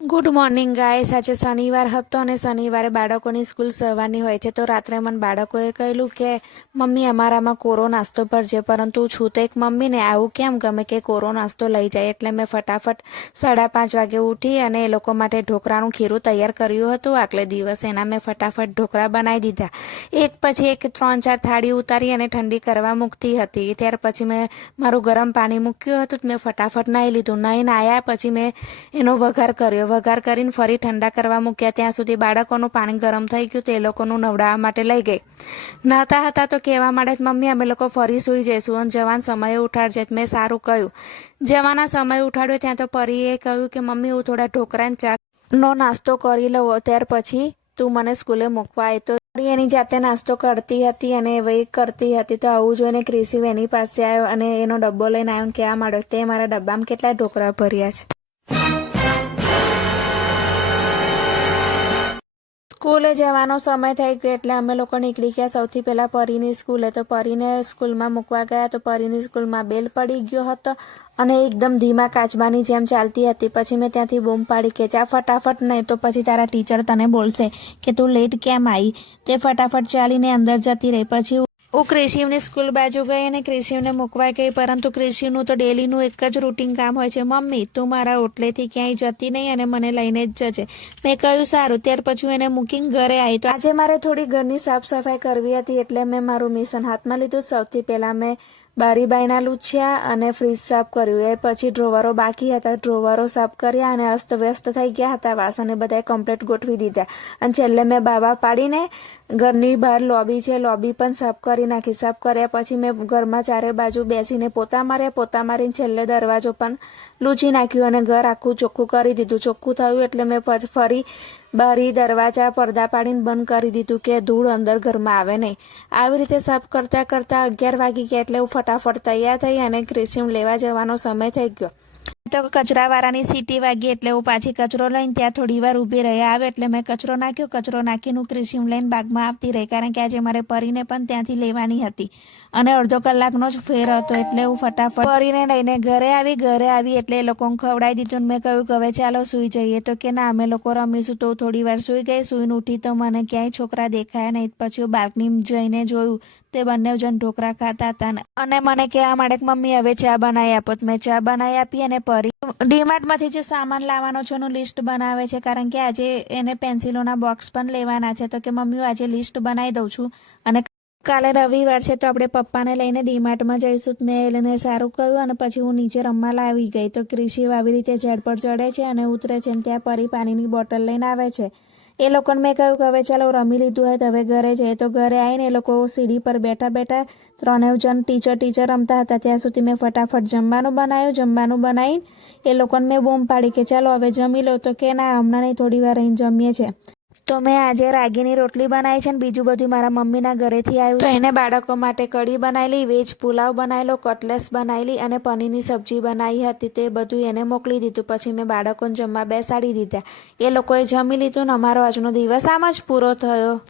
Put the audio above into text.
Good morning guys. આજે શનિવાર હતો અને શનિવારે બાળકોની સ્કૂલ સવારની હોય છે, તો રાત્રે મને બાળકોએ કહેલું કે મમ્મી અમારામાં કોરો નાસ્તો ભરજે, પરંતુ છું તો એક મમ્મીને આવું કેમ ગમે કે કોરો નાસ્તો લઈ જાય। એટલે મેં ફટાફટ 5:30 વાગે ઉઠી અને એ લોકો માટે ઢોકળાનું ખીરું તૈયાર કર્યું હતું આગલે દિવસે। એના મેં ફટાફટ ઢોકળા બનાવી દીધા। એક પછી એક 3-4 થાળી ઉતારી અને ઠંડી કરવા મૂકતી હતી। ત્યાર પછી મેં મારું ગરમ પાણી મૂક્યું હતું, મેં ફટાફટ નાહી લીધું। નાહીને આવ્યા પછી મેં એનો વઘાર કર્યો। વઘાર કરીને ફરી ઠંડા કરવા મૂક્યા। ત્યાં સુધી બાળકોનું પાણી ગરમ થઈ ગયું, તો એ લોકોનું નવડાવવા માટે લઈ ગઈ। નહાતા હતા તો કહેવા માંડે કે મમ્મી અમે લોકો ફરી સૂઈ જઈશું અને જવાન સમયે ઉઠાડજે। મેં સારું કહ્યું। જવાના સમયે ઉઠાડ્યો ત્યાં તો પરીએ કહ્યું કે મમ્મી હું થોડા ઢોકળા ચાનો નાસ્તો કરી લઉં, ત્યાર પછી તું મને સ્કૂલે મૂકવા આવે। તો એની જાતે નાસ્તો કરતી હતી અને વહી કરતી હતી, તો આવું જોઈને ક્રિશિવ એની પાસે આવ્યો અને એનો ડબ્બો લઈને આવ્યો કહેવા માંડ્યો તે મારા ડબ્બામાં કેટલા ઢોકળા ભર્યા છે। સ્કૂલે જવાનો સમય થઈ ગયો એટલે અમે લોકો નીકળી ગયા સૌથી પહેલાં પરીની સ્કૂલે। તો પરીને સ્કૂલમાં મૂકવા ગયા તો પરીની સ્કૂલમાં બેલ પડી ગયો હતો અને એકદમ ધીમા કાચબાની જેમ ચાલતી હતી। પછી મેં ત્યાંથી બૂમ પાડી કે જા ફટાફટ, નહીં તો પછી તારા ટીચર તને બોલશે કે તું લેટ કેમ આવી। તે ફટાફટ ચાલીને અંદર જતી રહી। પછી હું ક્રિશિવની સ્કૂલ બાજુ ગઈ અને ક્રિશિવને મૂકવા ગઈ, પરંતુ ક્રિશિવનું તો ડેલીનું એક જ રૂટીન કામ હોય છે, મમ્મી તું મારા ઓટલેથી ક્યાંય જતી નહીં અને મને લઈને જ જજે। મેં કહ્યું સારું। ત્યાર પછી હું એને મૂકીને ઘરે આવી। તો આજે મારે થોડી ઘરની સાફ સફાઈ કરવી હતી એટલે મેં મારું મિશન હાથમાં લીધું। સૌથી પહેલાં મેં બારી બાયના લૂછ્યા અને ફ્રીજ સાફ કર્યું। એ પછી ડ્રોવરો બાકી હતા, ડ્રોવરો સાફ કર્યા અને અસ્તવ્યસ્ત થઈ ગયા હતા। વાસણે બધાએ કમ્પ્લીટ ગોઠવી દીધા અને છેલ્લે મેં બાબા પાડીને ઘરની બહાર લોબી છે, લોબી પણ સાફ કરી નાખી। સાફ કર્યા પછી મેં ઘરમાં ચારે બાજુ બેસીને પોતા માર્યા। પોતા મારીને છેલ્લે દરવાજો પણ લૂછી નાખ્યું અને ઘર આખું ચોખ્ખું કરી દીધું। ચોખ્ખું થયું એટલે મેં પછી ફરી બારી દરવાજા પડદા પાડીને બંધ કરી દીધું કે ધૂળ અંદર ઘરમાં આવે નહીં। આવી રીતે સાફ કરતાં કરતાં 11 વાગી ગયા એટલે હું ફટાફટ તૈયાર થઈ અને ક્રિશિવ લેવા જવાનો સમય થઈ ગયો। તો કચરાવાળાની સીટી વાગી એટલે હું પાછી કચરો લઈને ત્યાં થોડી વાર ઊભી રહી। આવે એટલે મેં કચરો નાખ્યો। કચરો નાખીને હું ક્રિશિવ લઈને બાગમાં આવતી રહી, કારણ કે આજે મારે પરીને પણ ત્યાંથી લેવાની હતી અને અડધો કલાકનો જ ફેર હતો એટલે હું ફટાફટ પરીને લઈને ઘરે આવી એટલે એ લોકોને ખવડાવી દીધું। મેં કહ્યું કે હવે ચાલો સૂઈ જઈએ, તો કે ના અમે લોકો રમીશું। તો થોડી વાર સૂઈ ગઈ। સૂઈને ઉઠી તો મને ક્યાંય છોકરા દેખાયા નહીં। પછી હું બાલ્કનીમાં જઈને જોયું તે બંને જણ ઢોકળા ખાતા હતા અને મને કહેવા માંડે કે મમ્મી હવે ચા બનાવી આપો। તો મેં ચા બનાવી આપી અને પરી ડીમાર્ટમાંથી જે સામાન લાવવાનો છે એનું લિસ્ટ બનાવે છે, કારણ કે આજે એને પેન્સિલોના બોક્સ પણ લેવાના છે। તો કે મમ્મી હું આજે લિસ્ટ બનાવી દઉં છું અને કાલે રવિવાર છે તો આપણે પપ્પાને લઈને ડીમાર્ટમાં જઈશું। મેં એને સારું કહ્યું અને પછી હું નીચે રમવા લાવી ગઈ। તો ક્રિશિવ આવી રીતે ઝાડ પર ચડે છે અને ઉતરે છે અને ત્યાં પરી પાણીની બોટલ લઈને આવે છે। એ લોકોને મેં કહ્યું કે હવે ચાલો રમી લીધું હોય તો હવે ઘરે જઈએ। તો ઘરે આવીને એ લોકો સીડી પર બેઠા ત્રણેય જણ ટીચર રમતા હતા। ત્યાં સુધી મેં ફટાફટ જમવાનું બનાવ્યું। જમવાનું બનાવીને એ લોકોને મેં બૂમ પાડી કે ચાલો હવે જમી લો। તો કે ના હમણાં નહીં, થોડી વાર રહીને જમીએ છીએ। તો મેં આજે રાગીની રોટલી બનાવી છે ને બીજું બધું મારા મમ્મીના ઘરેથી આવ્યું છે। એને બાળકો માટે કઢી બનાવેલી, વેજ પુલાવ બનાવેલો, કટલેસ બનાવેલી અને પનીરની સબ્જી બનાવી હતી। તે બધું એને મોકલી દીધું। પછી મેં બાળકોને જમવા બેસાડી દીધા। એ લોકોએ જમી લીધું ને અમારો આજનો દિવસ આમ જ પૂરો થયો।